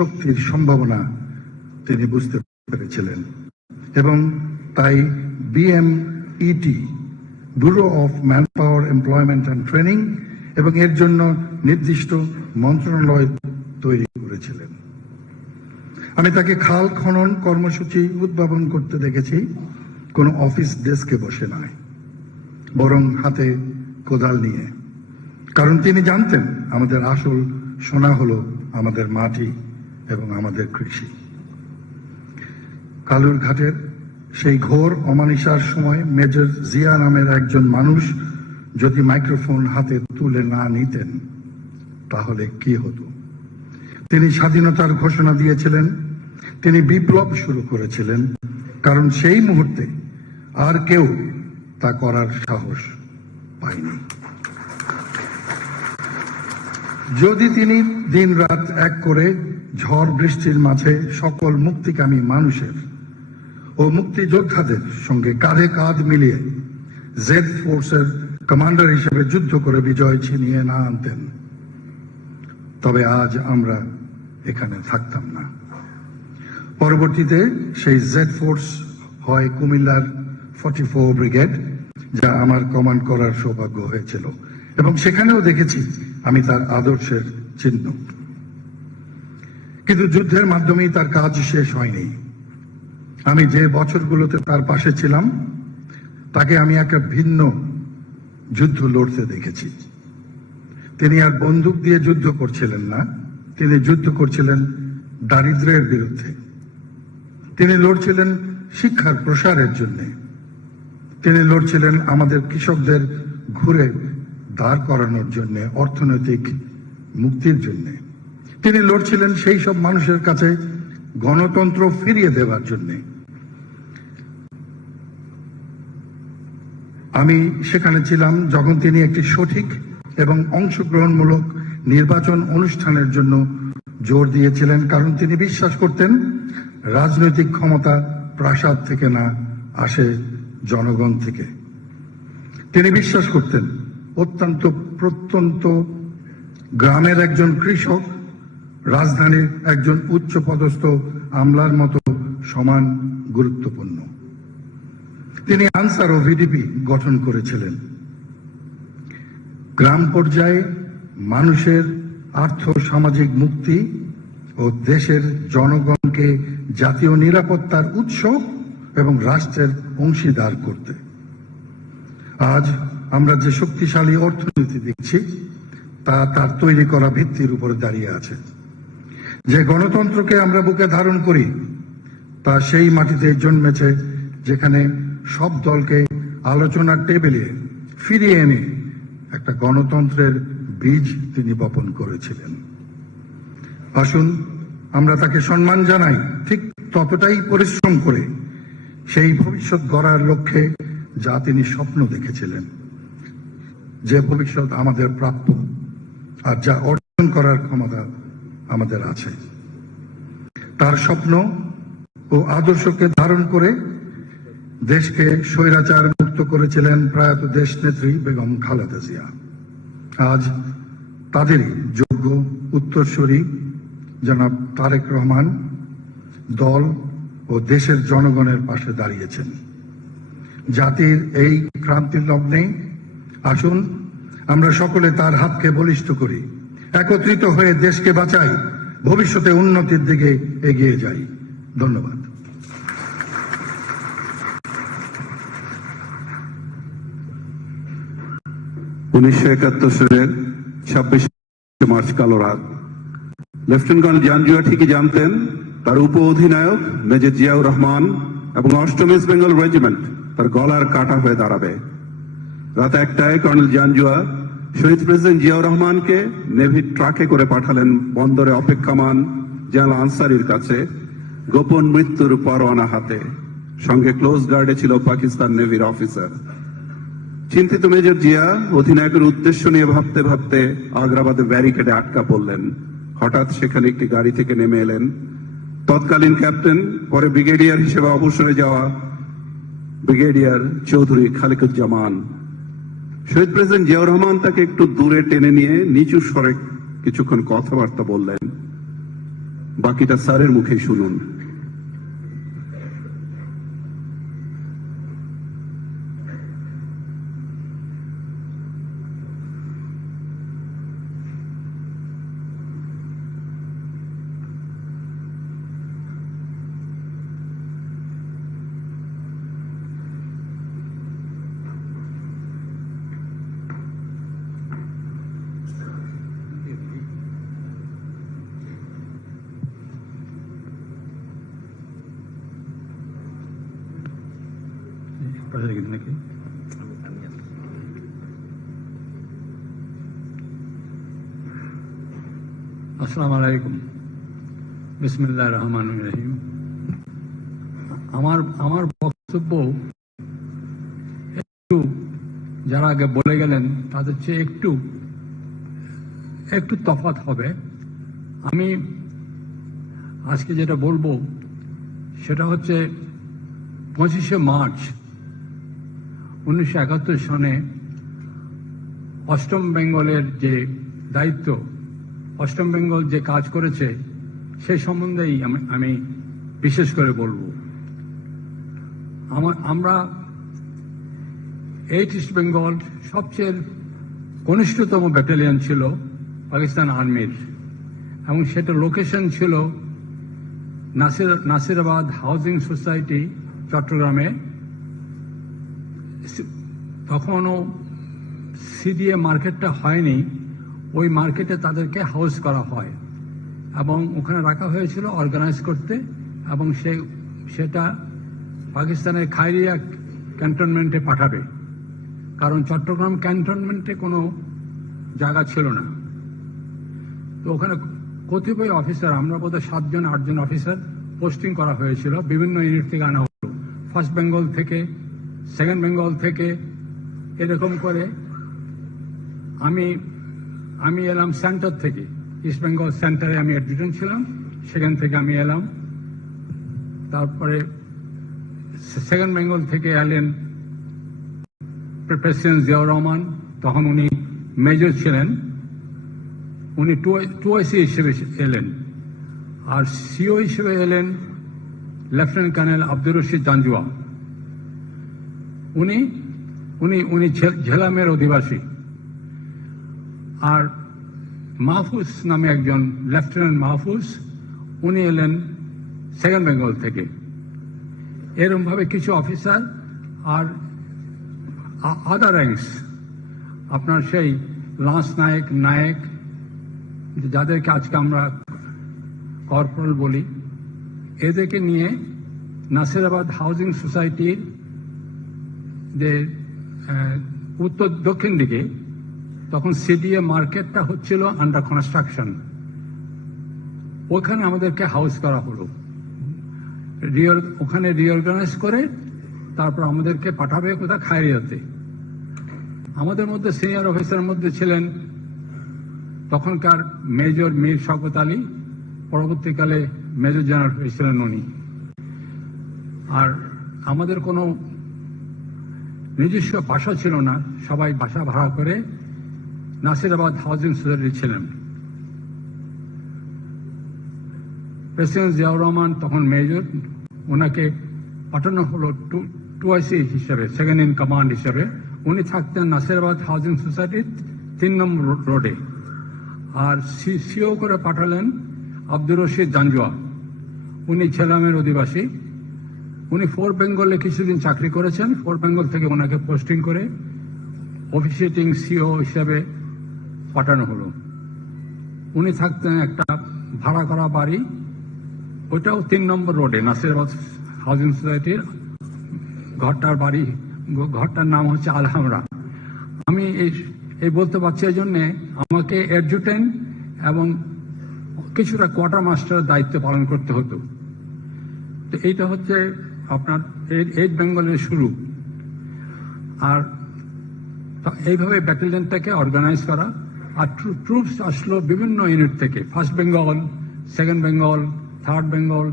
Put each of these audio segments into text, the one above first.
শক্তির সম্ভাবনা তিনি বুঝতে পেরেছিলেন এবং তাই BMET bureau of man power employment and training এবং এর জন্য নির্দিষ্ট মন্ত্রণালয় তৈরি করেছিলেন। আমি তাকে খাল খনন কর্মসূচি উদ্ভাবন করতে দেখেছি কোনো অফিস ডেস্কে বসে নয়, বরং হাতে কোদাল নিয়ে। কারণ তিনি জানতেন আমাদের আসল সোনা হলো আমাদের মাটি এবং আমাদের কৃষি। কালুরঘাটের সেই ঘোর অমানিসার সময় মেজর জিয়া নামের একজন মানুষ যদি মাইক্রোফোন হাতে তুলে না নিতেন তাহলে কি হতো? তিনি স্বাধীনতার ঘোষণা দিয়েছিলেন, তিনি বিপ্লব শুরু করেছিলেন, কারণ সেই মুহূর্তে আর কেউ তা করার সাহস পায়নি। যদি তিনি দিন রাত এক করে ঝড় বৃষ্টির মাঝে সকল মুক্তিকামী মানুষের ও মুক্তিযোদ্ধাদের সঙ্গে কাঁধে কাঁধ মিলিয়ে জেড ফোর্সের কমান্ডার হিসেবে যুদ্ধ করে বিজয় ছিনিয়ে না আনতেন, তবে আজ আমরা এখানে থাকতাম না। পরবর্তীতে সেই জেড ফোর্স হয় কুমিল্লার 44 ব্রিগেড, যা আমার কমান্ড করার সৌভাগ্য হয়েছিল, এবং সেখানেও দেখেছি আমি তার আদর্শের চিহ্ন। কিন্তু যুদ্ধের মাধ্যমেই তার কাজ শেষ হয়নি। আমি যে বছরগুলোতে তার পাশে ছিলাম তাকে আমি একটা ভিন্ন যুদ্ধ লড়তে দেখেছি। তিনি আর বন্দুক দিয়ে যুদ্ধ করছিলেন না, তিনি যুদ্ধ করছিলেন দারিদ্র্যের বিরুদ্ধে। তিনি লড়ছিলেন শিক্ষার প্রসারের জন্য, তিনি লড়ছিলেন আমাদের কৃষকদের ঘুরে দাঁড় করানোর জন্য, অর্থনৈতিক মুক্তির জন্য। তিনি লড়ছিলেন সেই সব মানুষের কাছে গণতন্ত্র ফিরিয়ে দেওয়ার জন্য। আমি সেখানে ছিলাম যখন তিনি একটি সঠিক এবং অংশগ্রহণমূলক নির্বাচন অনুষ্ঠানের জন্য জোর দিয়েছিলেন, কারণ তিনি বিশ্বাস করতেন রাজনৈতিক ক্ষমতা প্রাসাদ থেকে না, আসে জনগণ থেকে। তিনি বিশ্বাস করতেন অত্যন্ত প্রত্যন্ত গ্রামের একজন কৃষক রাজধানীর একজন উচ্চপদস্থ আমলার মতো সমান গুরুত্বপূর্ণ। তিনি আনসার ও ভিডিপি গঠন করেছিলেন। গ্রাম পর্যায়ে মানুষের আর্থ সামাজিক মুক্তি ও দেশের জনগণকে জাতীয় নিরাপত্তার উৎস এবং রাষ্ট্রের অংশীদার করতে। আজ আমরা যে শক্তিশালী অর্থনীতি দেখছি তা তার তৈরি করা ভিত্তির উপরে দাঁড়িয়ে আছে। যে গণতন্ত্রকে আমরা বুকে ধারণ করি তা সেই মাটিতে জন্মেছে যেখানে সব দলকে আলোচনার টেবিলে ফিরিয়ে এনে একটা গণতন্ত্রের বীজ তিনি বপন করেছিলেন। আসুন আমরা তাকে সম্মান জানাই, ঠিক ততটাই পরিশ্রম করে সেই ভবিষ্যৎ গড়ার লক্ষ্যে যা তিনি স্বপ্ন দেখেছিলেন, যে ভবিষ্যৎ আমাদের প্রাপ্য আর যা অর্জন করার ক্ষমতা আমাদের আছে। তার স্বপ্ন ও আদর্শকে ধারণ করে দেশকে স্বৈরাচার মুক্ত করেছিলেন প্রয়াত দেশ নেত্রী বেগম খালেদা জিয়া। আজ তাদেরই যোগ্য উত্তরসূরি জনাব তারেক রহমান দল ও দেশের জনগণের পাশে দাঁড়িয়েছেন। জাতির এই ক্রান্তির লগ্নে আসুন আমরা সকলে তার হাতকে বলিষ্ঠ করি, একত্রিত হয়ে দেশকে বাঁচাই, ভবিষ্যতে উন্নতির দিকে এগিয়ে যাই। ধন্যবাদ। উনিশশো 71 সালের 26 মার্চ কালো রাত। লেফটেন্যান্ট কর্নেল জাঞ্জুয়া ঠিকই জানতেন তার উপ অধিনায়ক মেজর জিয়াউর রহমান এবং 8ম ইস্ট বেঙ্গল রেজিমেন্ট তার গলার কাটা হয়ে দাঁড়াবে। রাত 1টায় কর্নেল জাঞ্জুয়া শহীদ প্রেসিডেন্ট জিয়াউর রহমানকে নেভির ট্রাকে করে পাঠালেন বন্দরে অপেক্ষমান জেনারেল আনসারির কাছে গোপন মৃত্যুর পরোয়ানা হাতে। সঙ্গে ক্লোজ গার্ডে ছিল পাকিস্তান নেভির অফিসার। চিন্তিত মেজর জিয়া অধিনায়কের উদ্দেশ্য নিয়ে ভাবতে ভাবতে আগ্রাবাদে ব্যারিকেডে আটকা পড়লেন। হঠাৎ সেখানে একটি গাড়ি থেকে নেমে এলেন তৎকালীন ক্যাপ্টেন, পরে ব্রিগেডিয়ার হিসেবে অবসরে যাওয়া ব্রিগেডিয়ার চৌধুরী খালিকুজ্জামান। শহীদ প্রেসিডেন্ট জিয়াউর রহমান তাকে একটু দূরে টেনে নিয়ে নিচু স্বরে কিছুক্ষণ কথাবার্তা বললেন। বাকিটা স্যারের মুখেই শুনুন। আসসালামু আলাইকুম, বিসমিল্লাহির রহমানির রহিম। আমার বক্তব্য একটু যারা আগে বলে গেলেন তাদের চেয়ে একটু তফাৎ হবে। আমি আজকে যেটা বলবো সেটা হচ্ছে 25শে মার্চ 1971 সনে অষ্টম বেঙ্গলের যে দায়িত্ব, অষ্টম বেঙ্গল যে কাজ করেছে সেই সম্বন্ধেই আমি বিশেষ করে বলবো। আমরা 8 ইস্ট বেঙ্গল সবচেয়ে কনিষ্ঠতম ব্যাটালিয়ন ছিল পাকিস্তান আর্মির, এবং সেটা লোকেশন ছিল নাসিরাবাদ হাউজিং সোসাইটি, চট্টগ্রামে। তখনও সিডিএ মার্কেটটা হয়নি, ওই মার্কেটে তাদেরকে হাউস করা হয় এবং ওখানে রাখা হয়েছিল অর্গানাইজ করতে, এবং সেটা পাকিস্তানের খাইরিয়া ক্যান্টনমেন্টে পাঠাবে, কারণ চট্টগ্রাম ক্যান্টনমেন্টে কোনো জায়গা ছিল না। তো ওখানে কতিপয় অফিসার, আমরা বোধহয় 7-8 অফিসার পোস্টিং করা হয়েছিল, বিভিন্ন ইউনিট থেকে আনা হলো, ফার্স্ট বেঙ্গল থেকে, সেকেন্ড বেঙ্গল থেকে, এরকম করে। আমি এলাম সেন্টার থেকে, ইস্ট বেঙ্গল সেন্টারে আমি অ্যাডজুটেন্ট ছিলাম, সেখান থেকে আমি এলাম। তারপরে সেকেন্ড বেঙ্গল থেকে এলেন প্রেসিডেন্ট জিয়াউর রহমান, তখন উনি মেজর ছিলেন, উনি 2IC হিসেবে এলেন। আর সিও হিসেবে এলেন লেফটেন্যান্ট কর্নেল আব্দুর রশিদ জাঞ্জুয়া। উনি ঝেলামের অধিবাসী। আর মাহফুজ নামে একজন লেফটেন্যান্ট মাহফুজ, উনি এলেন সেকেন্ড বেঙ্গল থেকে। এরকম ভাবে কিছু অফিসার আর আদার র্যাঙ্কস, আপনার সেই লান্স নায়েক, যাদেরকে আজকে আমরা কর্পোরাল বলি, এদেরকে নিয়ে নাসিরাবাদ হাউজিং সোসাইটির যে উত্তর দক্ষিণ দিকে, তখন সিডিএ মার্কেটটা হচ্ছিল আন্ডার কনস্ট্রাকশন, ওখানে আমাদেরকে হাউস করা হলো। ওখানে রিঅর্গানাইজ করে তারপর আমাদেরকে পাঠাবে কোথায়, খায়রিয়াতে। আমাদের মধ্যে সিনিয়র অফিসারের মধ্যে ছিলেন তখনকার মেজর মীর শওকত আলী, পরবর্তীকালে মেজর জেনারেল হয়েছিলেন উনি। আর আমাদের কোনো নিজস্ব বাসা ছিল না, সবাই বাসা ভাড়া করে নাসিরাবাদ হাউজিং সোসাইটি ছিলেন। প্রেসিডেন্ট জিয়াউর রহমান তখন মেজর, ওনাকে পাঠানো হলো 2IC হিসেবে, সেকেন্ড ইন কমান্ড হিসেবে। উনি থাকতেন নাসিরাবাদ হাউজিং সোসাইটির 3 নম্বর রোডে। আর সিও করে পাঠালেন আব্দুর রশিদ জাঞ্জুয়া, উনি ঝেলামের অধিবাসী। উনি 4 বেঙ্গলে কিছুদিন চাকরি করেছেন, 4 বেঙ্গল থেকে ওনাকে পোস্টিং করে অফিসিয়েটিং সিও হিসেবে পাঠানো হলো। উনি থাকতেন একটা ভাড়া করা বাড়ি, ওইটাও 3 নম্বর রোডে, নাসিরাবাদ হাউজিং সোসাইটির। ঘরটার নাম হচ্ছে আলহামরা। আমি এই বলতে পারছি এই জন্যে, আমাকে অ্যাডজুটেন্ট এবং কিছুটা কোয়ার্টার মাস্টারের দায়িত্ব পালন করতে হতো। তো এইটা হচ্ছে আপনার 8 বেঙ্গলের শুরু। আর এইভাবে ব্যাটালিয়নটাকে অর্গানাইজ করা। আর ট্রুপস আসলো বিভিন্ন ইউনিট থেকে, first Bengal, second Bengal, third Bengal,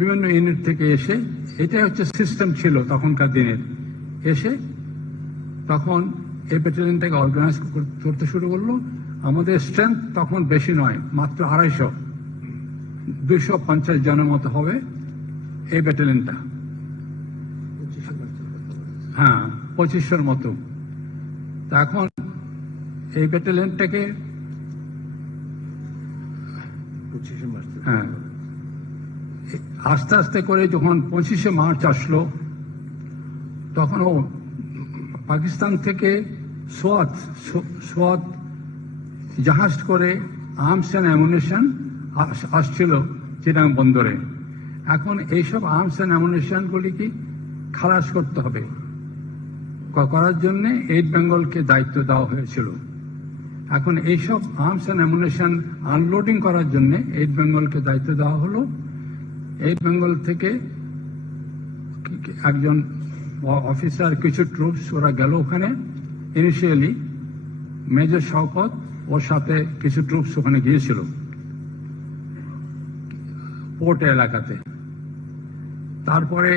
বিভিন্ন ইউনিট থেকে এসে, এটাই হচ্ছে সিস্টেম ছিল তখনকার দিনের। এসে তখন এই ব্যাটালিয়নটাকে অর্গানাইজ করতে শুরু করলো। আমাদের স্ট্রেংথ তখন বেশি নয়, মাত্র 250, 250 জনের মতো হবে এই ব্যাটালিয়নটা। হ্যাঁ, 2500 মতো। তা এখন এই ব্যাটালিয়নটাকে হ্যাঁ আস্তে আস্তে করে যখন 25শে মার্চ আসলো, তখন ও পাকিস্তান থেকে সোয়াত জাহাজ করে আর্মস অ্যান্ড অ্যামুনিশন আসছিল চিটাং বন্দরে। এখন এইসব আর্মস অ্যান্ড অ্যামুনিশন গুলি কি খালাস করতে হবে, করার জন্য এইট বেঙ্গলকে দায়িত্ব দেওয়া হয়েছিল। এখন এইসব আর্মস অ্যান্ড অ্যামুনিশন আনলোডিং করার জন্য এইট বেঙ্গলকে দায়িত্ব দেওয়া হলো। এইট বেঙ্গল থেকে একজন অফিসার, কিছু ট্রুপস ওরা গেল ওখানে। ইনিশিয়ালি মেজর শওকত ওর সাথে কিছু ট্রুপস ওখানে গিয়েছিল পোর্ট এলাকাতে। তারপরে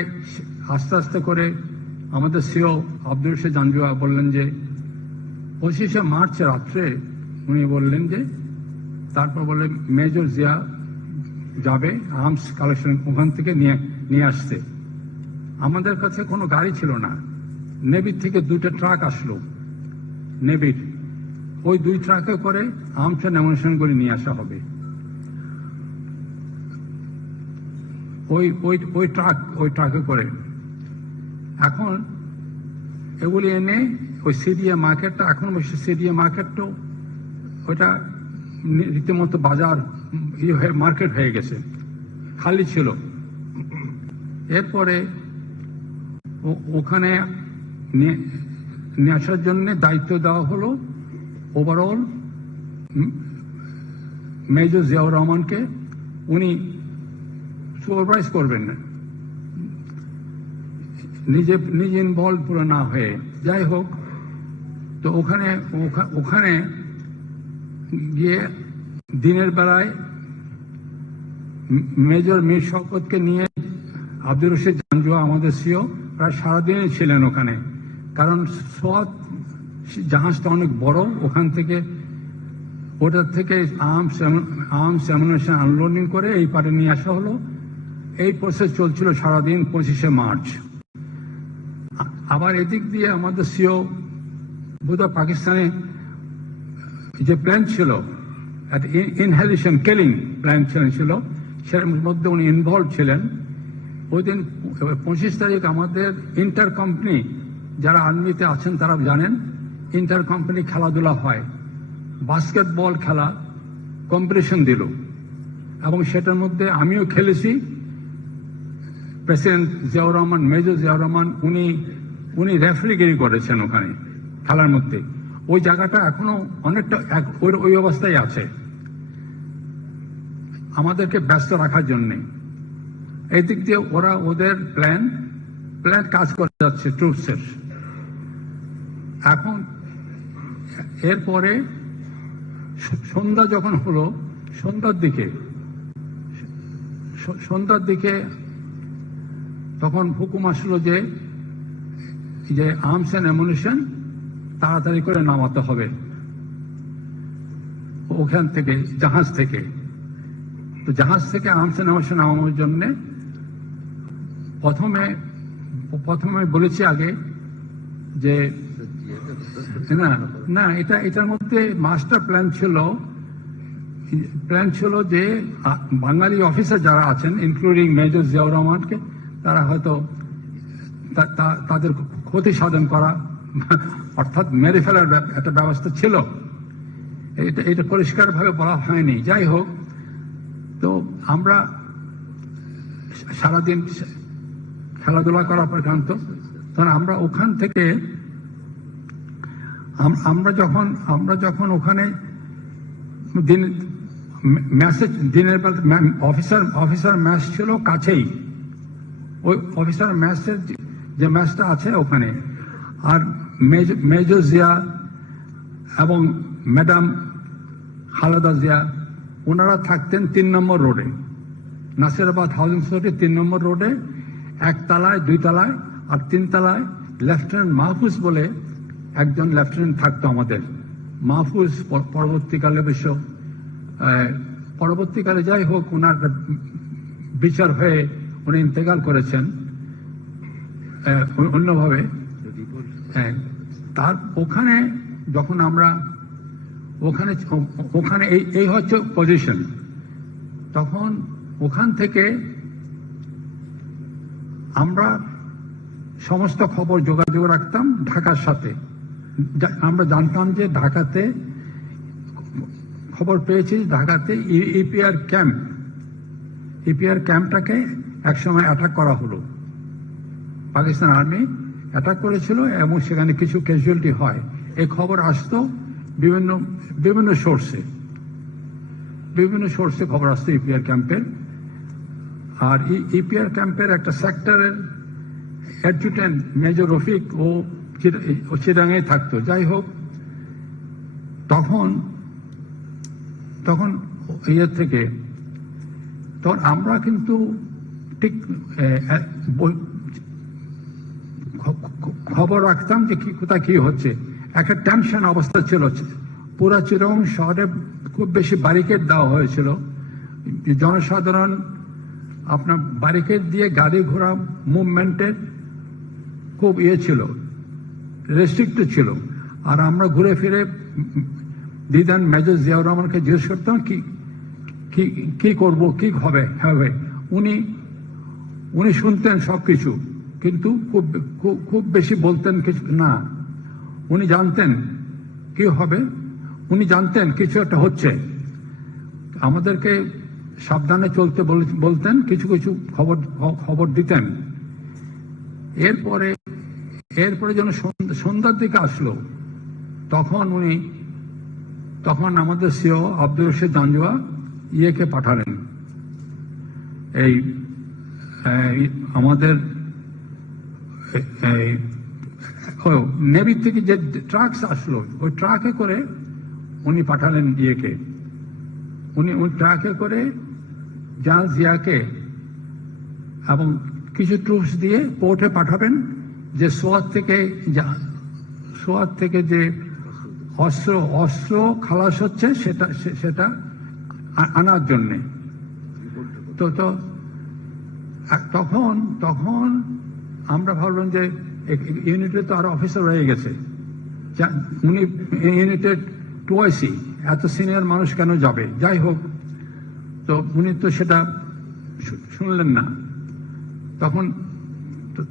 আস্তে আস্তে করে আমাদের সিও আব্দুল রশিদ জাঞ্জুয়া বললেন যে 25শে মার্চ রাত্রে উনি বললেন যে তারপর বললেন মেজর জিয়া যাবে আর্মস কালেকশন ওখান থেকে নিয়ে আসতে। আমাদের কাছে কোনো গাড়ি ছিল না। নেভির থেকে 2টা ট্রাক আসলো, নেভির। ওই 2 ট্রাকে করে আর্মস অ্যান্ড অ্যামুনিশন করে নিয়ে আসা হবে। ওই ট্রাকে করে এখন এগুলি এনে ওই সিডিএ মার্কেটটা, এখন অবশ্য সিডিএ মার্কেটটাও ওইটা রীতিমতো বাজার মার্কেট হয়ে গেছে, খালি ছিল। এরপরে ওখানে নিয়ে আসার জন্য দায়িত্ব দেওয়া হলো ওভারঅল মেজর জিয়াউর রহমানকে। উনি সুপারভাইজ করবেন না, নিজে ইনভলভ পুরো না হয়ে। যাই হোক, তো ওখানে গিয়ে দিনের বেলায় মেজর মীর শওকতকে নিয়ে আব্দুল রশিদ জাঞ্জুয়া আমাদের সিও প্রায় সারাদিনই ছিলেন ওখানে। কারণ সোয়াত জাহাজটা অনেক বড়, ওখান থেকে ওটার থেকে আর্মস অ্যামুনিশন আনলোডিং করে এই পারে নিয়ে আসা হলো। এই প্রসেস চলছিল সারাদিন 25শে মার্চ। আবার এদিক দিয়ে আমাদের সিও বোধহয় পাকিস্তানে যে প্ল্যান ছিল, ইনহেলিশন কিলিং প্ল্যান ছিল, সেটার মধ্যে উনি ইনভলভ ছিলেন। ওই দিন 25 তারিখ আমাদের ইন্টার কোম্পানি, যারা আর্মিতে আছেন তারা জানেন, ইন্টার কোম্পানি খেলাধুলা হয়, বাস্কেটবল খেলা কম্পিটিশন দিল, এবং সেটার মধ্যে আমিও খেলেছি। প্রেসিডেন্ট জিয়াউর রহমান, মেজর জিয়াউর রহমান, উনি রেফারিগিরি করেছেন ওখানে খেলার মধ্যে। ওই জায়গাটা এখনো অনেকটা ওই অবস্থায় আছে, আমাদেরকে ব্যস্ত রাখার জন্য। এই দিক দিয়ে ওরা ওদের প্ল্যান কাজ করে যাচ্ছে ট্রুপসের। এখন এরপরে সন্ধ্যা যখন হলো, সন্ধ্যার দিকে তখন হুকুম আসলো যে আর্মস অ্যান্ড অ্যামুনিশন তাড়াতাড়ি করে নামাতে হবে ওখান থেকে, জাহাজ থেকে। তো জাহাজ থেকে আর্মস অ্যান্ড অ্যামুনিশন নামানোর জন্য প্রথমে বলেছি আগে যে না এটার মধ্যে মাস্টার প্ল্যান ছিল যে বাঙালি অফিসার যারা আছেন, ইনক্লুডিং মেজর জিয়াউর রহমানকে, তারা হয়তো তাদের ক্ষতি সাধন করা, অর্থাৎ মেরে ফেলার একটা ব্যবস্থা ছিল। এটা পরিষ্কারভাবে বলা হয়নি। যাই হোক, তো আমরা সারাদিন খেলাধুলা করার পর ক্লান্ত, তখন আমরা ওখান থেকে আমরা যখন ওখানে দিনের বেলা অফিসার ম্যাচ ছিল কাছেই, ওই অফিসার ম্যাচের যে ম্যাচটা আছে ওখানে। আর মেজর জিয়া এবং ম্যাডাম খালেদা জিয়া ওনারা থাকতেন 3 নম্বর রোডে, নাসিরাবাদ হাউজিং সোসাইটি 3 নম্বর রোডে, 1 তলায়, 2 তলায় আর 3 তলায় লেফটেন্যান্ট মাহফুজ বলে একজন লেফটেন্যান্ট থাকতো আমাদের। মাহফুজ পরবর্তীকালে অবশ্য পরবর্তীকালে যাই হোক ওনার বিচার হয়ে উনি ইন্তেকাল করেছেন অন্যভাবে। তার ওখানে যখন আমরা ওখানে এই হচ্ছে পজিশন, তখন ওখান থেকে আমরা সমস্ত খবর যোগাযোগ রাখতাম ঢাকার সাথে। আমরা জানতাম যে ঢাকাতে খবর পেয়েছি, ঢাকাতে ইপিআর ক্যাম্পটাকে একসময় অ্যাটাক করা হলো, পাকিস্তান আর্মি অ্যাটাক করেছিল এবং সেখানে কিছু ক্যাজুয়ালিটি হয়। এই খবর আসতো বিভিন্ন সোর্সে খবর আসতো ইপিআর ক্যাম্পের। আর ইপিআর ক্যাম্পের একটা সেক্টরের অ্যাডজুটেন্ট মেজর রফিক ও চিরাঙে থাকতো। যাই হোক, তখন ইয়ে থেকে তখন আমরা কিন্তু ঠিক খবর রাখতাম যে কোথায় কি হচ্ছে। একটা টেনশন অবস্থা ছিল, পুরা চিরং শহরে খুব বেশি ব্যারিকেড দেওয়া হয়েছিল। জনসাধারণ আপনার ব্যারিকেড দিয়ে গাড়ি ঘোড়া মুভমেন্টের খুব ছিল, রেস্ট্রিক্টেড ছিল। আর আমরা ঘুরে ফিরে দিদান মেজর জিয়াউর রহমানকে জিজ্ঞেস করতাম কি করব, কি হবে। উনি শুনতেন সবকিছু, কিন্তু খুব বেশি বলতেন কিছু না। উনি জানতেন কি হবে, উনি জানতেন কিছু একটা হচ্ছে, আমাদেরকে সাবধানে চলতে বলতেন, কিছু কিছু খবর দিতেন। এরপরে যেন সন্ধ্যার দিকে আসলো, তখন আমাদের সিও আব্দুর রশিদ জাঞ্জুয়া ইয়েকে পাঠালেন, এই আমাদের নেভি থেকে যে ট্রাকস আসলো, ওই ট্রাকে করে উনি পাঠালেন ইয়েকে, উনি ট্রাকে করে জাহাজ জিয়াকে এবং কিছু ট্রুপস দিয়ে পোর্টে পাঠাবেন, যে সোয়াত থেকে যে অস্ত্র খালাস হচ্ছে সেটা আনার জন্যে। তখন আমরা ভাবলাম যে ইউনিটে তো আরো অফিসার রয়ে গেছে, উনি ইউনিটের 2IC, এত সিনিয়র মানুষ কেন যাবে। যাই হোক, তো উনি তো সেটা শুনলেন না।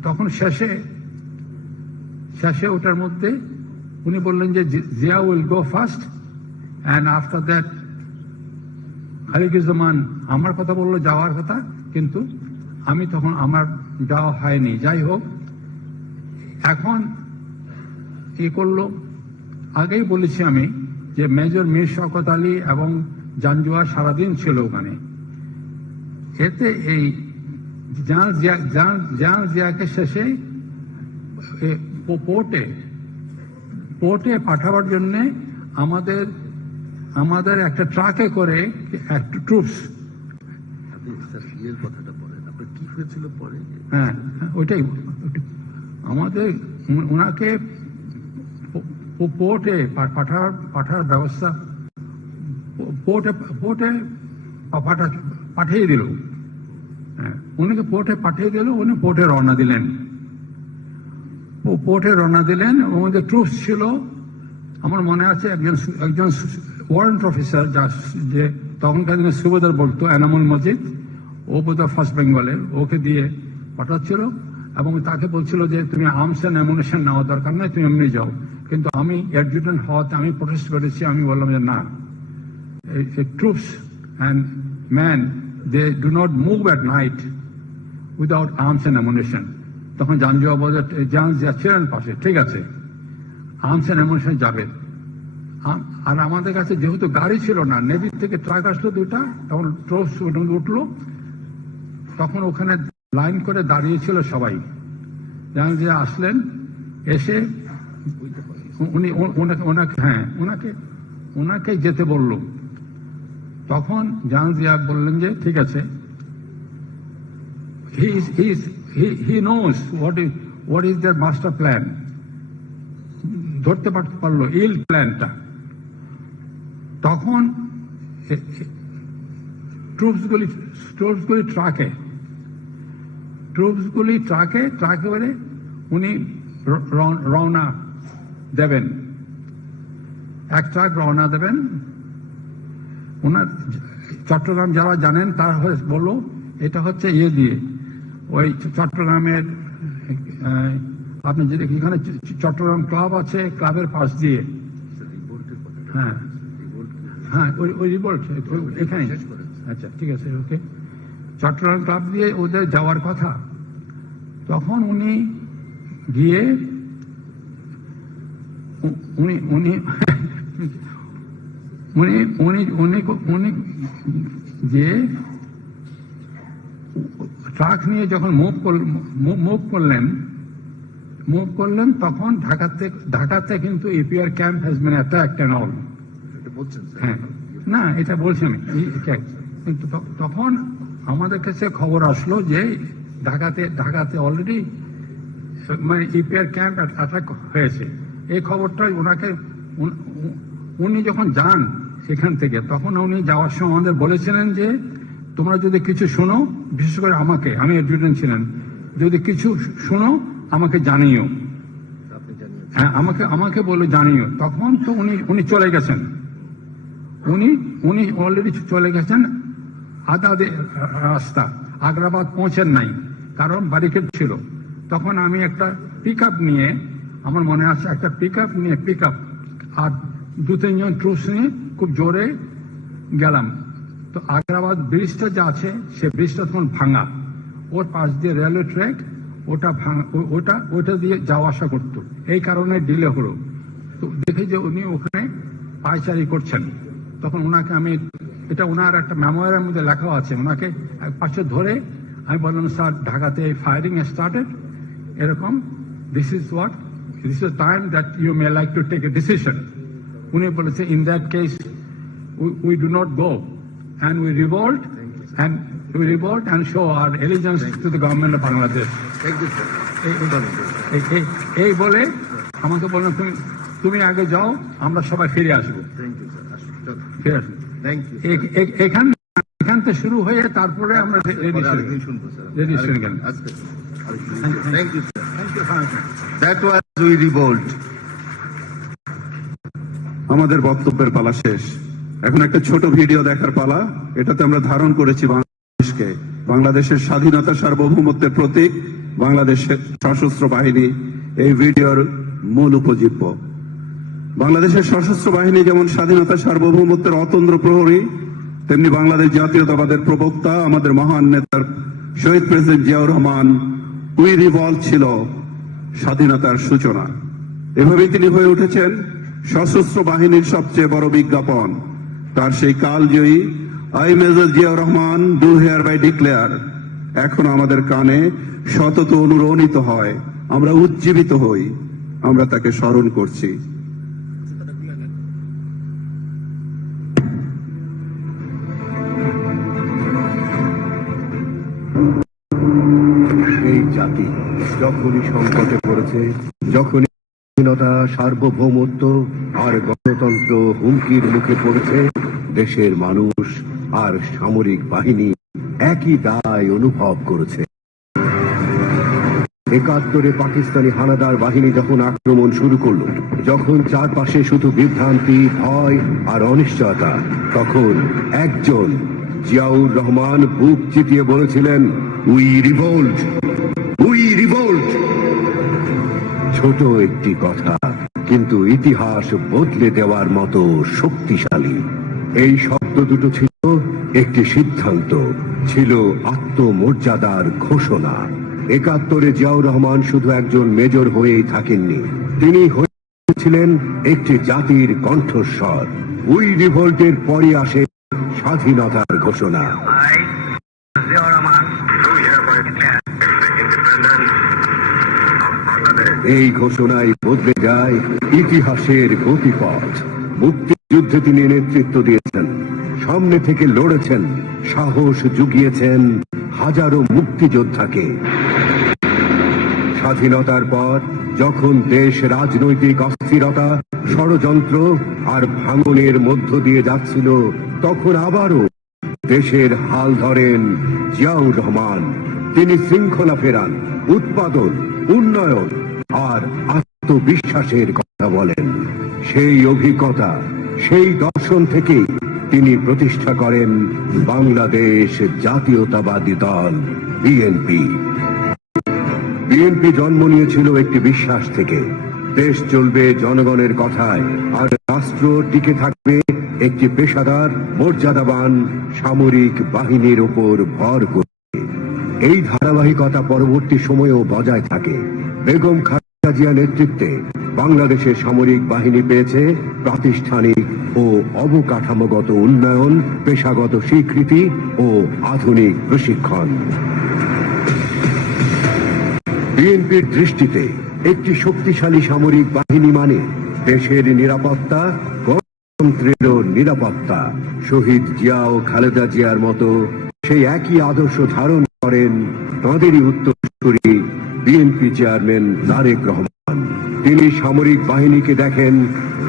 তখন শেষে ওটার মধ্যে উনি বললেন যে Zia will go first and after that Khaliquzzaman আমার কথা বললো যাওয়ার কথা, কিন্তু আমি তখন আমার যাওয়া হয়নি। যাই হোক, এখন কি করলো, আগেই বলেছি আমি যে মেজর মীর শওকত আলী এবং জাঞ্জুয়া সারাদিন ছিল ওখানে। এতে এই জাহাজ জিয়াকে শেষে পোর্টে পাঠাবার জন্য আমাদের একটা ট্রাকে করে একটা ট্রুপস, হ্যাঁ ওইটাই আমাদের ওনাকে পোর্টে পাঠার ব্যবস্থা পোর্টে পাঠিয়ে দিল। উনিকে পোর্টে পাঠিয়ে দিল, উনি পোর্টে রওনা দিলেন। আমাদের ট্রুপস ছিল, আমার মনে আছে একজন ওয়ারেন্ট অফিসার, যে তখনকার দিনে সুবেদার বলতো, এনামুল মজিদ, ও বোধহয় ফার্স্ট বেঙ্গলের, ওকে দিয়ে পাঠাচ্ছিল এবং তাকে বলছিল যে তুমি আর্মস অ্যান্ড অ্যামুনিশন নেওয়া দরকার নয়, তুমি এমনি যাও। কিন্তু আমি অ্যাডজুটেন্ট হওয়াতে আমি প্রোটেস্ট করেছি, আমি বললাম যে না, troops and man they do not move at night without arms and ammunition. তখন জাঞ্জুয়া বলে, জাহাজ যাচ্ছিলেন পাশে, ঠিক আছে আর্মস অ্যান্ড অ্যামুনিশন যাবে। আর আমাদের কাছে যেহেতু গাড়ি ছিল না, নেভি থেকে ট্রাক আসলো দুটা, তখন ট্রুপস উঠলো, তখন ওখানে লাইন করে দাঁড়িয়েছিল সবাই। জাহাজ আসলেন, এসে ওনাকে যেতে বলল। তখন জাহাজিয়া বললেন যে ঠিক আছে, he knows what is their master plan, ধরতে পারলো ইল প্ল্যানটা। তখন ট্রুপসগুলি ট্রাকে করে উনি রওনা দেবেন, এক ট্রাক রওনা দেবেন। ওনার চট্টগ্রাম যারা জানেন তারা বললো এটা হচ্ছে ইয়ে দিয়ে, ওই চট্টগ্রামের আপনি যদি এখানে চট্টগ্রাম ক্লাব আছে, ক্লাবের পাশ দিয়ে, হ্যাঁ হ্যাঁ ওই রিভোল্ট এখানে। আচ্ছা ঠিক আছে, ওকে। চট্টগ্রাম ক্লাব দিয়ে ওদের যাওয়ার কথা। তখন উনি গিয়ে উনি উনি উনি উনি উনি উনি যে ট্রাক নিয়ে যখন মুভ করলেন তখন ঢাকাতে কিন্তু EPR camp has been attacked and all. হ্যাঁ, না এটা বলছি আমি, কিন্তু তখন আমাদের কাছে খবর আসলো যে ঢাকাতে অলরেডি মানে ইপিআর ক্যাম্প অ্যাটাক হয়েছে। এই খবরটা উনি যখন যান সেখান থেকে, তখন উনি যাওয়ার সময় আমাদের বলেছিলেন যে তোমরা যদি কিছু শোনো, বিশেষ করে আমাকে, আমি অ্যাডজুটেন্ট ছিলেন, যদি কিছু শোনো আমাকে জানিও। হ্যাঁ, আমাকে বলে জানিও। তখন তো উনি চলে গেছেন, উনি অলরেডি চলে গেছেন আধা রাস্তা, আগ্রাবাদ পৌঁছেন নাই, কারণ ব্যারিকেড ছিল। তখন আমি একটা পিক নিয়ে, আমার মনে আছে একটা পিক আর 2-3 জন ট্রুপস নিয়ে খুব জোরে গেলাম। তো আগ্রাবাদ ব্রিজটা যা আছে সে ব্রিজটা তখন ভাঙা, ওর পাশ দিয়ে রেলওয়ে ট্র্যাক, ওটা ভাঙা, ওটা দিয়ে যাওয়া আসা করতো। এই কারণে ডিলে হলো। তো দেখে যে উনি ওখানে পায়চারি করছেন, তখন ওনাকে আমি, এটা ওনার একটা মেমোয়ারের মধ্যে লেখা আছে, ওনাকে পাশে ধরে আমি বললাম, স্যার ঢাকাতে ফায়ারিং স্টার্টেড, এরকম, this is time that you may like to take a decision. উনি বলেছে, in that case we do not go and we revolt and show our allegiance to the government of Bangladesh. এই বলে আমাকে বললাম, তুমি আগে যাও, আমরা সবাই ফিরে আসবো। ফিরে আসবো এখান থেকে শুরু হয়ে তারপরে আমরা রেজিস্ট্রেশন গেলাম। That was we revolt. আমাদের বক্তব্যের পালা শেষ, এখন একটা ছোট ভিডিও দেখার পালা। এটাতে আমরা ধারণ করেছি বাংলাদেশকে, বাংলাদেশের স্বাধীনতা সার্বভৌমত্বের প্রতীক বাংলাদেশের সশস্ত্র বাহিনী। এই ভিডিওর মূল উপজীব্য, বাংলাদেশের সশস্ত্র বাহিনী যেমন স্বাধীনতা সার্বভৌমত্বের অতন্দ্র প্রহরী, তেমনি বাংলাদেশ জাতীয়তাবাদের প্রবক্তা আমাদের মহান নেতার শহীদ president Ziaur Rahman we revolt ছিল স্বাধীনতার সূচনা। এভাবেই তিনি হয়ে উঠেছেন সশস্ত্র বাহিনীর সবচেয়ে বড় বিজ্ঞাপন। তার সেই কালজয়ী I major Ziaur Rahman do hereby declare এখন আমাদের কানে সতত অনুরণিত হয়, আমরা উজ্জীবিত হই, আমরা তাকে স্মরণ করছি। এই জাতি যখনই সংকটে পড়েছে, যখনই স্বাধীনতা, সার্বভৌমত্ব আর গণতন্ত্র হুমকির মুখে পড়েছে, দেশের মানুষ আর সামরিক বাহিনী একই দায় অনুভব করেছে। ৭১ পাকিস্তানি হানাদার বাহিনী যখন আক্রমণ শুরু করলো, যখন চারপাশে শুধু বিভ্রান্তি, ভয় আর অনিশ্চয়তা, তখন একজন জিয়াউর রহমান বুক চিতিয়ে বলেছিলেন, উই রিভোল্ট, উই রিভোল্ট। ছোট একটি কথা, কিন্তু ইতিহাস বদলে দেওয়ার মতো শক্তিশালী। এই শব্দ দুটো ছিল একটি সিদ্ধান্ত, ছিল আত্মমর্যাদার ঘোষণা। ৭১ জিয়াউর রহমান শুধু একজন মেজর হয়েই থাকেননি, তিনি হয়েছিলেন একটি জাতির কণ্ঠস্বর। উই রিভোল্টের পরে আসে স্বাধীনতার ঘোষণা। এই ঘোষণায় বদলে যায় ইতিহাসের গতিপথ। মুক্তিযুদ্ধে তিনি নেতৃত্ব দিয়েছেন, সামনে থেকে লড়েছেন, সাহস জুগিয়েছেন হাজারো মুক্তিযোদ্ধাকে। স্বাধীনতার পর যখন দেশ রাজনৈতিক অস্থিরতা, ষড়যন্ত্র আর ভাঙনের মধ্য দিয়ে যাচ্ছিল, তখন আবারও দেশের হাল ধরেন জিয়াউর রহমান। তিনি শৃঙ্খলা ফেরান, উৎপাদন, উন্নয়ন আর আত্মবিশ্বাসের কথা বলেন। সেই অভিজ্ঞতা, সেই দর্শন থেকে তিনি প্রতিষ্ঠা করেন বাংলাদেশ জাতীয়তাবাদী দল বিএনপি। বিএনপি জন্ম নিয়েছিল একটি বিশ্বাস থেকে, দেশ চলবে জনগণের কথায় আর রাষ্ট্র টিকে থাকবে একটি পেশাদার মর্যাদাবান সামরিক বাহিনীর উপর ভর করে। এই ধারাবাহিকতা পরবর্তী সময়েও বজায় থাকে। বেগম খালেদা জিয়া নেতৃত্বে বাংলাদেশের সামরিক বাহিনী পেয়েছে প্রাতিষ্ঠানিক ও অবকাঠামোগত উন্নয়ন, পেশাগত স্বীকৃতি ও আধুনিক প্রশিক্ষণ। বিএনপির দৃষ্টিতে একটি শক্তিশালী সামরিক বাহিনী মানে দেশের নিরাপত্তা, গণতন্ত্রেরও নিরাপত্তা। শহীদ জিয়া ও খালেদা জিয়ার মতো সেই একই আদর্শ ধারণ করেন তাঁদেরই উত্তরসূরি বিএনপি চেয়ারম্যান তারেক রহমান। তিনি সামরিক বাহিনীকে দেখেন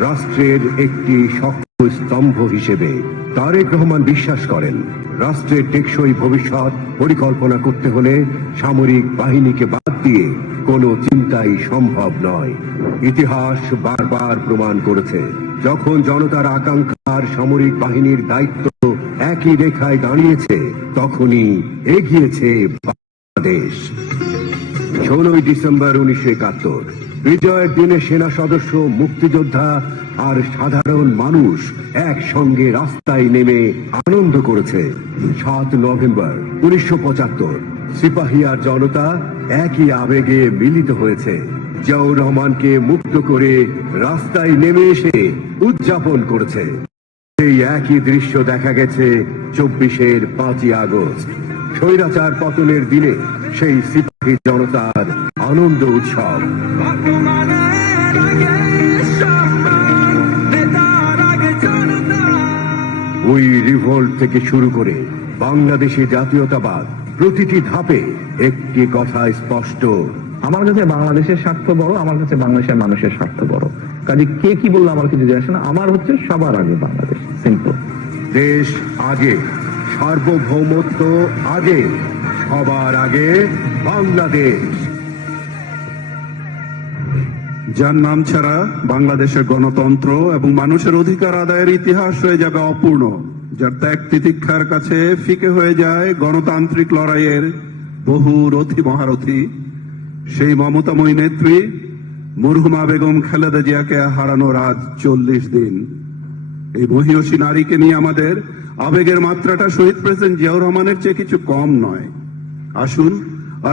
রাষ্ট্রের একটি শক্ত স্তম্ভ হিসেবে। তারেক রহমান বিশ্বাস করেন রাষ্ট্রের টেকসই ভবিষ্যৎ পরিকল্পনা করতে হলে সামরিক বাহিনীকে বাদ দিয়ে কোনো চিন্তাই সম্ভব নয়। ইতিহাস বারবার প্রমাণ করেছে, যখন জনতার আকাঙ্ক্ষার সামরিক বাহিনীর দায়িত্ব একই রেখায় দাঁড়িয়েছে, তখনই এগিয়েছে বাংলাদেশ। 16 ডিসেম্বর 1971 বিজয়ের দিনে সেনা সদস্য, মুক্তিযোদ্ধা আর সাধারণ মানুষ একসঙ্গে রাস্তায় নেমে আনন্দ করেছে। 7 নভেম্বর 1975 সিপাহী আর জনতা একই আবেগে মিলিত হয়েছে। জিয়াউর রহমানকে মুক্ত করে রাস্তায় নেমে এসে উদযাপন করেছে। সেই একই দৃশ্য দেখা গেছে 24-এর 5ই আগস্ট, স্বৈরাচার পতনের দিনে সেই সিপাহী জনতার আনন্দ উৎসব। ওই রিভোল্ট থেকে শুরু করে বাংলাদেশে জাতীয়তাবাদ প্রতিটি ধাপে একটি কথা স্পষ্ট, আমার কাছে বাংলাদেশের স্বার্থ বড়, আমার কাছে বাংলাদেশের মানুষের স্বার্থ বড়। কাজে কে কি বললো আমার কিছু যায় আসে না, আমার হচ্ছে সবার আগে বাংলাদেশ। সিম্পল। দেশ আগে, সার্বভৌমত্ব আগে, সবার আগে বাংলাদেশ। যার নাম ছাড়া বাংলাদেশের গণতন্ত্র এবং মানুষের অধিকার আদায়ের ইতিহাস হয়ে যাবে অপূর্ণ, যার ত্যাগ তিতিক্ষার কাছে ফিকে হয়ে যায় গণতান্ত্রিক লড়াইয়ের বহু রথী মহারথী, সেই মমতাময়ী নেত্রী মরহুমা বেগম খালেদা জিয়াকে হারানোর আজ 40 দিন। এই মহিয়সী নারীকে নিয়ে আমাদের আবেগের মাত্রাটা শহীদ প্রেসিডেন্ট জিয়াউর রহমানের চেয়ে কিছু কম নয়। আসুন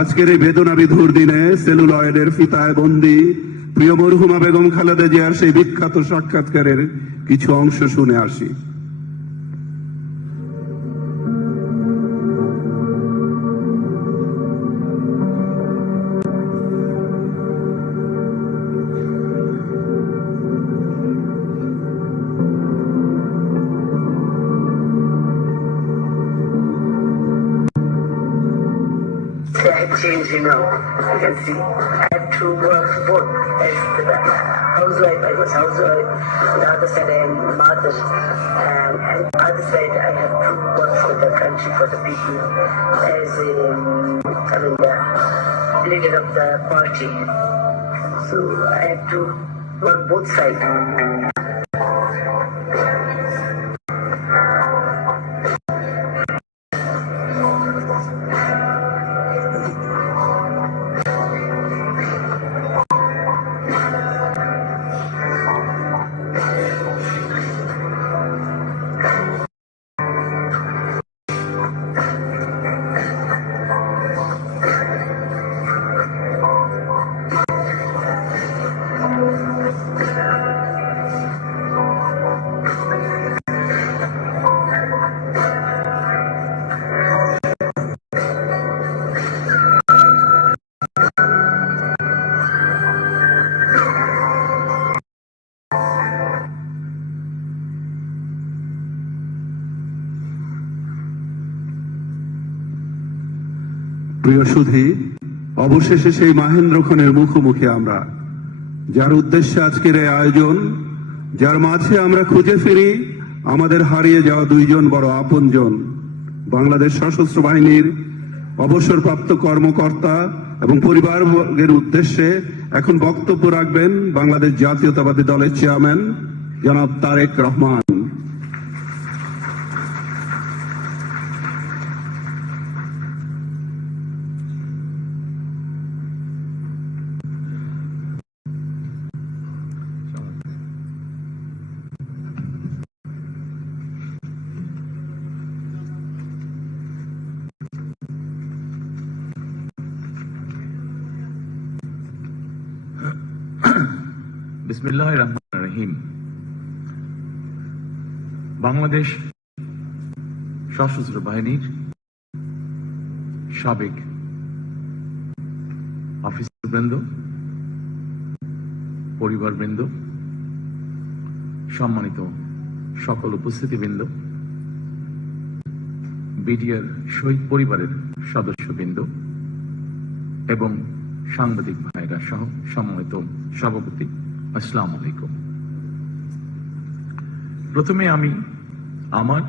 আজকের এই বেদনা বিধুর দিনে সেলুলয়েডের ফিতায় বন্দী প্রিয় মরহুমা বেগম খালেদা জিয়ার সেই বিখ্যাত সাক্ষাৎকারের কিছু অংশ শুনে আসি। Change, you can see. I had to work both as the housewife. I was housewife. On the other side, I am mother, and on the other side, I have to work for the country, for the people, as the leader of the party. So I have to work both sides. প্রিয় সুধী, অবশেষে সেই মাহেন্দ্র খানের মুখোমুখি আমরা, যার উদ্দেশ্যে আজকের এই আয়োজন, যার মাঝে আমরা খুঁজে ফিরি আমাদের হারিয়ে যাওয়া দুইজন বড় আপনজন, বাংলাদেশ সশস্ত্র বাহিনীর অবসরপ্রাপ্ত কর্মকর্তা এবং পরিবারবর্গের উদ্দেশ্যে এখন বক্তব্য রাখবেন বাংলাদেশ জাতীয়তাবাদী দলের চেয়ারম্যান জনাব তারেক রহমান। বিসমিল্লাহির রহমানির রহিম। বাংলাদেশ সশস্ত্র বাহিনীর সাবেক অফিসারবৃন্দ, পরিবারবৃন্দ, সম্মানিত সকল উপস্থিতিবৃন্দ, বিডিআর শহীদ পরিবারের সদস্যবৃন্দ এবং সাংবাদিক ভাইরা সহ সম্মানিত সভাপতি, আসসালামু আলাইকুম। প্রথমে আমি আমার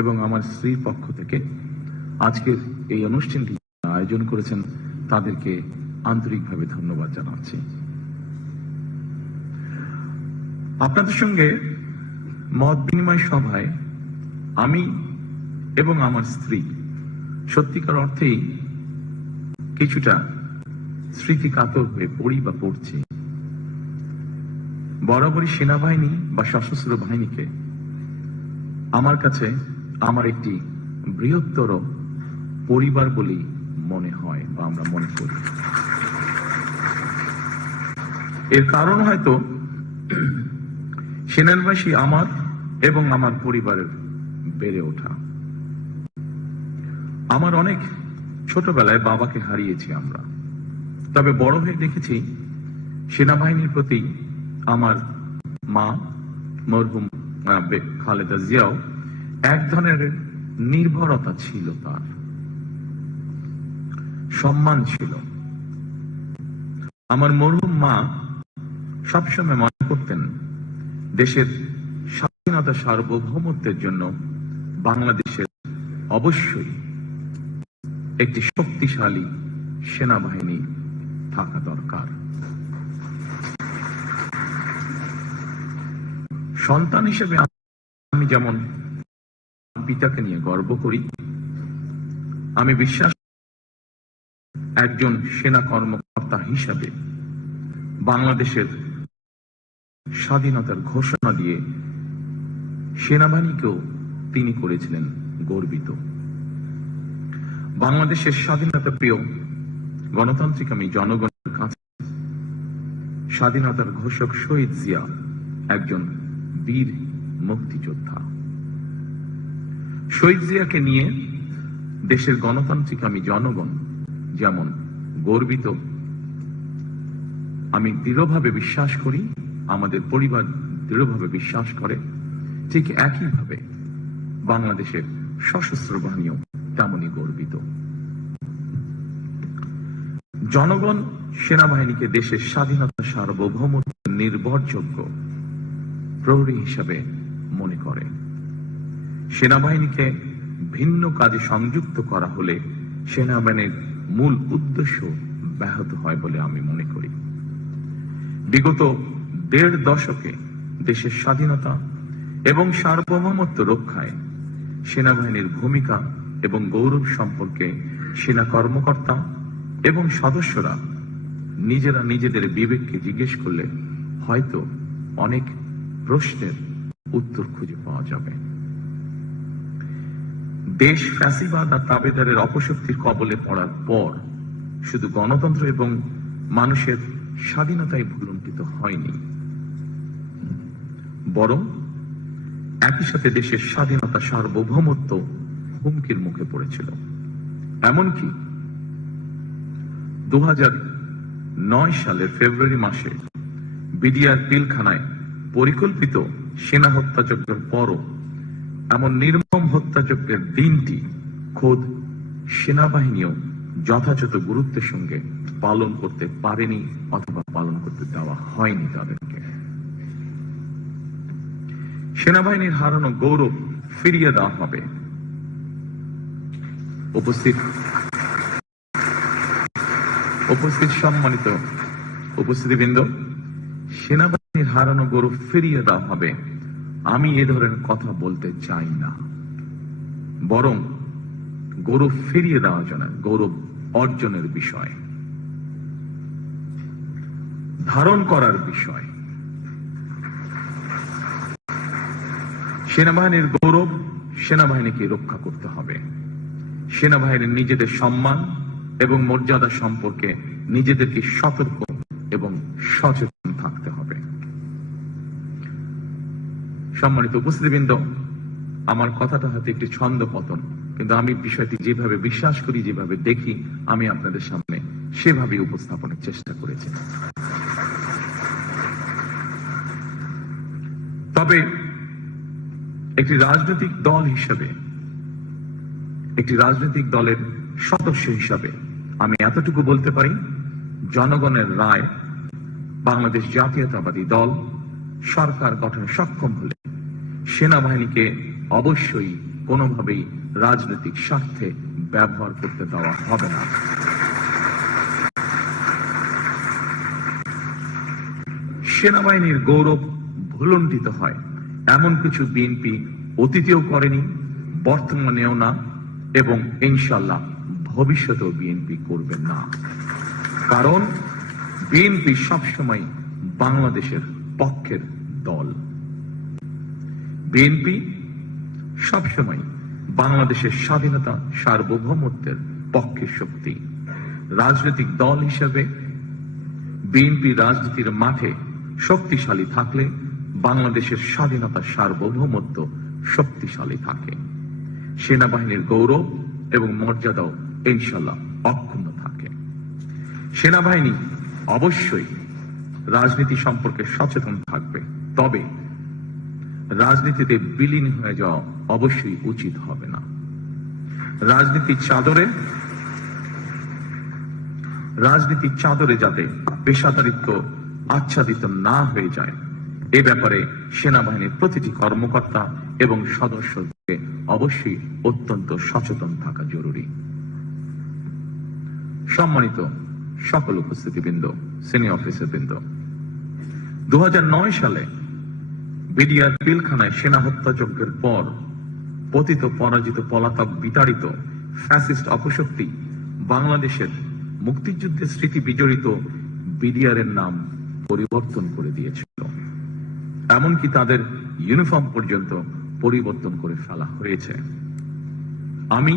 এবং আমার স্ত্রীর পক্ষ থেকে আজকের এই অনুষ্ঠানটি আয়োজন করেছেন তাদেরকে আন্তরিকভাবে ধন্যবাদ জানাচ্ছি। আপনাদের সঙ্গে মত বিনিময় সভায় আমি এবং আমার স্ত্রী সত্যিকার অর্থেই কিছুটা স্মৃতি কাতর হয়ে পড়ি বা পড়ছি। বরাবরই সেনাবাহিনী বা সশস্ত্র বাহিনীকে আমার কাছে আমার একটি বৃহত্তর পরিবার বলেই মনে হয় বা আমরা মনে করি। এর কারণ হয়তো সেনাবাসী আমার এবং আমার পরিবারের বেড়ে ওঠা। আমার অনেক ছোটবেলায় বাবাকে হারিয়েছি আমরা, তবে বড় হয়ে দেখেছি সেনাবাহিনীর প্রতি আমার মা মরহুম খালেদা জিয়াও এক ধরনের নির্ভরতা ছিল, তার সম্মান ছিল। আমার মরহুম মা সবসময় মনে করতেন দেশের স্বাধীনতা সার্বভৌমত্বের জন্য বাংলাদেশের অবশ্যই একটি শক্তিশালী সেনাবাহিনী থাকা দরকার। সন্তান হিসেবে আমি যেমন পিতাকে নিয়ে গর্ব করি, আমি বিশ্বাস একজন সেনা কর্মকর্তা হিসাবে বাংলাদেশের স্বাধীনতার ঘোষণা দিয়ে সেনাবাহিনীকেও তিনি করেছিলেন গর্বিত। বাংলাদেশের স্বাধীনতা প্রিয় গণতান্ত্রিক আমি জনগণের কাছে স্বাধীনতার ঘোষক শহীদ জিয়া একজন বীর মুক্তিযোদ্ধা। শহীদ জিয়াকে নিয়ে দেশের গণতান্ত্রিক আমি জনগণ যেমন গর্বিত, আমি দৃঢ়ভাবে বিশ্বাস করি, আমাদের পরিবার দৃঢ়ভাবে বিশ্বাস করে, ঠিক একইভাবে বাংলাদেশের সশস্ত্র বাহিনীও তেমনই গর্বিত। জনগণ সেনাবাহিনীকে দেশের স্বাধীনতা সার্বভৌমত্ব নির্ভরযোগ্য প্রহরী হিসাবে মনে করে। সেনাবাহিনীকে ভিন্ন কাজে সংযুক্ত করা হলে সেনাবাহিনীর মূল উদ্দেশ্য ব্যাহত হয় বলে আমি মনে করি। বিগত ১.৫ দশকে দেশের স্বাধীনতা এবং সার্বভৌমত্ব রক্ষায় সেনাবাহিনীর ভূমিকা এবং গৌরব সম্পর্কে সেনা কর্মকর্তা এবং সদস্যরা নিজেরা নিজেদের বিবেককে জিজ্ঞেস করলে হয়তো অনেক প্রশ্নের উত্তর খুঁজে পাওয়া যাবে। দেশ ফ্যাসিবাদ আর তাবেদারের অপশক্তির কবলে পড়ার পর শুধু গণতন্ত্র এবং মানুষের স্বাধীনতাই ভুলুণ্ঠিত হয়নি, বরং একই সাথে দেশের স্বাধীনতা সার্বভৌমত্ব হুমকির মুখে পড়েছিল। এমনকি ২০০৯ সালের ফেব্রুয়ারি মাসে বিডিআর পিলখানায় পরিকল্পিত সেনা হত্যাযজ্ঞের পরও এমন নির্মম হত্যাযজ্ঞের দিনটি খোদ সেনাবাহিনীও যথাযথ গুরুত্বের সঙ্গে পালন করতে পারেনি অথবা পালন করতে দেওয়া হয়নি তাদেরকে। সেনাবাহিনীর হারানো গৌরব ফিরিয়ে দেওয়া হবে, উপস্থিত সম্মানিত উপস্থিতিবৃন্দ, সেনাবাহিনীর হারানো গৌরব ফিরিয়ে দেওয়া হবে, আমি এ ধরনের কথা বলতে চাই না। বরং গৌরব ফিরিয়ে দেওয়া জন্য গৌরব অর্জনের বিষয়, ধারণ করার বিষয়। সেনাবাহিনীর গৌরব সেনাবাহিনীকে রক্ষা করতে হবে। সেনাবাহিনীর নিজেদের সম্মান এবং মর্যাদা সম্পর্কে নিজেদেরকে সতর্ক এবং সচেতন থাকতে হবে। সম্মানিত উপস্থিতিবৃন্দ, আমার কথাটা হয়তো একটি ছন্দ পতন, কিন্তু আমি বিষয়টি যেভাবে বিশ্বাস করি, যেভাবে দেখি, আমি আপনাদের সামনে সেভাবে উপস্থাপনের চেষ্টা করেছি। তবে একটি রাজনৈতিক দল হিসেবে, একটি রাজনৈতিক দলের সদস্য হিসাবে আমি এতটুকু বলতে পারি, জনগণের রায় বাংলাদেশ জাতীয়তাবাদী দল সরকার গঠনে সক্ষম হলে সেনাবাহিনীকে অবশ্যই কোনোভাবেই রাজনৈতিক স্বার্থে ব্যবহার করতে দেওয়া হবে না। সেনাবাহিনীর গৌরব ভুলুণ্ঠিত হয় এমন কিছু বিএনপি অতীতেও করেনি, বর্তমানেও না, এবং ইনশাল্লাহ ভবিষ্যতেও বিএনপি করবে না। কারণ বিএনপি সবসময় বাংলাদেশের পক্ষের দল। বিএনপি সবসময় বাংলাদেশের স্বাধীনতা সার্বভৌমত্বের পক্ষের শক্তি। রাজনৈতিক দল হিসেবে বিএনপি রাজনীতির মাঠে শক্তিশালী থাকলে বাংলাদেশের স্বাধীনতা সার্বভৌমত্ব শক্তিশালী থাকে। সেনাবাহিনীর গৌরব এবং মর্যাদাও ইনশাল্লাহ অক্ষুণ্ণ থাকে। সেনাবাহিনী অবশ্যই রাজনীতি সম্পর্কে সচেতন থাকবে, তবে রাজনীতিতে বিলীন হয়ে যাওয়া অবশ্যই উচিত হবে না। রাজনীতির চাদরে যাতে পেশাদারিত্ব আচ্ছাদিত না হয়ে যায়, এ ব্যাপারে সেনাবাহিনীর প্রতিটি কর্মকর্তা এবং সদস্যকে অবশ্যই অত্যন্ত সচেতন থাকা জরুরি। সম্মানিত সকল উপস্থিতিবৃন্দ, সিনিয়র অফিসারবৃন্দ, 2009 সালে বিডিআর পিলখানায় সেনা হত্যাযজ্ঞের পর পতিত পরাজিত পলাতক বিতাড়িত ফ্যাসিস্ট অপশক্তি বাংলাদেশের মুক্তিযুদ্ধের স্মৃতি বিজড়িত বিডিআর এর নাম পরিবর্তন করে দিয়েছিল। এমনকি তাদের ইউনিফর্ম পর্যন্ত পরিবর্তন করে ফেলা হয়েছে। আমি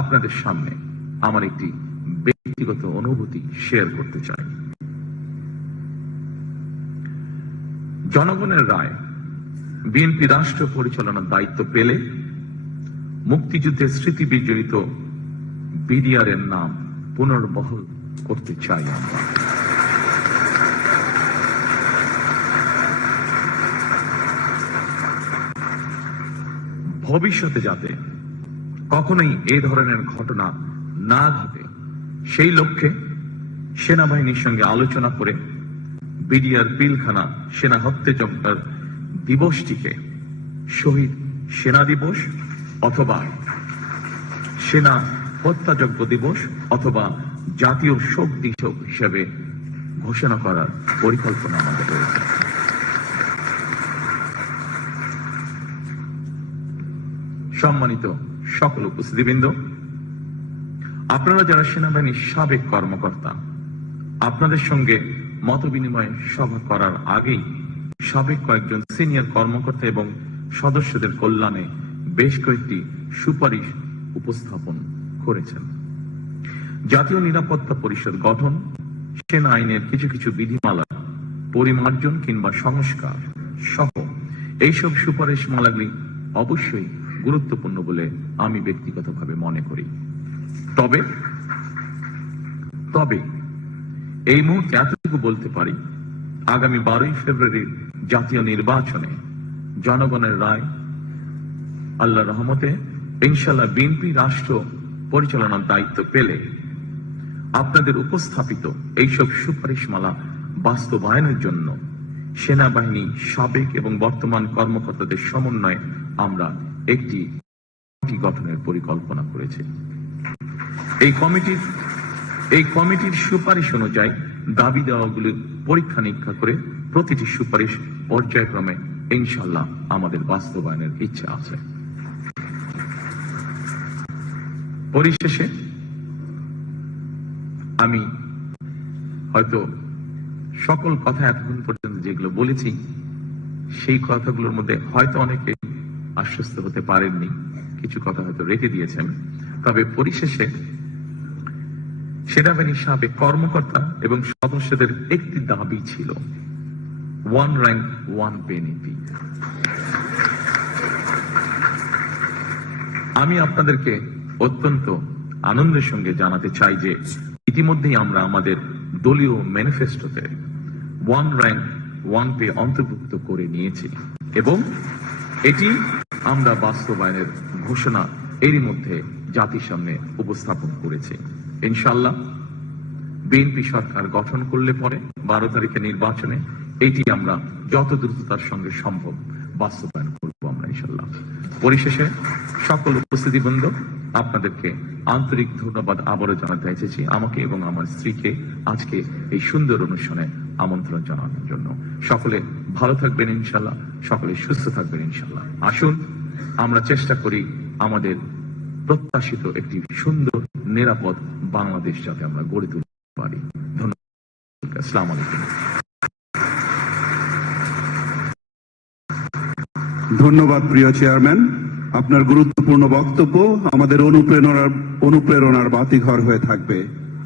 আপনাদের সামনে আমার একটি ব্যক্তিগত অনুভূতি শেয়ার করতে চাই। জনগণের রায় বিএনপি রাষ্ট্র পরিচালনার দায়িত্ব পেলে মুক্তিযুদ্ধের স্মৃতি বিজড়িত বিডিআর এর নাম পুনর্বহাল করতে চাই আমরা। ভবিষ্যতে যাতে কখনোই এই ধরনের ঘটনা না ঘটে, সেই লক্ষ্যে সেনাবাহিনীর সঙ্গে আলোচনা করে বিডিআর পিলখানা সেনা হত্যাযজ্ঞের দিবসটিকে শহীদ সেনা দিবস অথবা সেনা হত্যাযজ্ঞ দিবস অথবা জাতীয় শোক দিবস হিসেবে ঘোষণা করার পরিকল্পনা আমাদের রয়েছে। সম্মানিত সকল উপস্থিতিবৃন্দ, আপনারা যারা সেনাবাহিনীর সাবেক কর্মকর্তা, আপনাদের সঙ্গে মত বিনিময় সভা করার আগেই সাবেক কয়েকজন সিনিয়র কর্মকর্তা এবং সদস্যদের কল্যাণে বেশ কয়েকটি সুপারিশ উপস্থাপন করেছেন। জাতীয় নিরাপত্তা পরিষদ গঠন, সেনা আইনের কিছু কিছু বিধিমালা পরিমার্জন কিংবা সংস্কার সহ এইসব সুপারিশ মালাগুলি অবশ্যই গুরুত্বপূর্ণ বলে আমি ব্যক্তিগতভাবে মনে করি। তবে এই মুহূর্তে এতটুকু বলতে পারি, আগামী 12ই ফেব্রুয়ারির জাতীয় নির্বাচনে জনগণের রায় আল্লাহর রহমতে ইনশাআল্লাহ বিএনপি রাষ্ট্র পরিচালনার দায়িত্ব পেলে আপনাদের উপস্থাপিত এইসব সুপারিশমালা বাস্তবায়নের জন্য সেনাবাহিনী সাবেক এবং বর্তমান কর্মকর্তাদের সমন্বয়ে আমরা একটি কমিটি গঠনের পরিকল্পনা করেছে। এই কমিটির সুপারিশ অনুযায়ী দাবি দেওয়াগুলি পরীক্ষা নিরীক্ষা করে প্রতিটি সুপারিশ পর্যায়ক্রমে ইনশাল্লাহ আমাদের বাস্তবায়নের ইচ্ছা আছে। পরিশেষে আমি হয়তো সকল কথা এতক্ষণ পর্যন্ত যেগুলো বলেছি সেই কথাগুলোর মধ্যে হয়তো অনেকে আশ্বস্ত হতে পারেননি, কিছু কথা হয়তো রেখে দিয়েছেন। তবে পরিশেষে সেনাবাহিনীর সাবেক কর্মকর্তা এবং সদস্যদের একটি দাবি ছিল, ওয়ান র্যাঙ্ক ওয়ান পে নীতি। আমি আপনাদেরকে অত্যন্ত আনন্দের সঙ্গে জানাতে চাই যে ইতিমধ্যেই আমরা আমাদের দলীয় ম্যানিফেস্টোতে ওয়ান র্যাঙ্ক ওয়ান পে অন্তর্ভুক্ত করে নিয়েছি এবং এটি আমরা বাস্তবায়নের ঘোষণা এরই মধ্যে জাতির সামনে উপস্থাপন করেছি। ইনশাআল্লাহ বিএনপি সরকার গঠন করলে পরে 12 তারিখে নির্বাচনে এটি আমরা যত দ্রুততার সঙ্গে সম্ভব বাস্তবায়ন করব আমরা ইনশাআল্লাহ। পরিশেষে সকল উপস্থিতিবৃন্দ, আপনাদেরকে আন্তরিক ধন্যবাদ আবারও জানাতে এসেছি আমাকে এবং আমার স্ত্রীকে আজকে এই সুন্দর অনুষ্ঠানে আমন্ত্রণ জানানোর জন্য। সকলে ভালো থাকবেন ইনশাআল্লাহ, সকলে সুস্থ থাকবেন ইনশাআল্লাহ। আসুন আমরা চেষ্টা করি আমাদের প্রত্যাশিত একটি সুন্দর নিরাপদ বাংলাদেশ যাতে আমরা গড়ে তুলতে পারি। ধন্যবাদ। আসসালামু আলাইকুম। ধন্যবাদ প্রিয় চেয়ারম্যান, আপনার গুরুত্বপূর্ণ বক্তব্য আমাদের অনুপ্রেরণার বাতিঘর হয়ে থাকবে।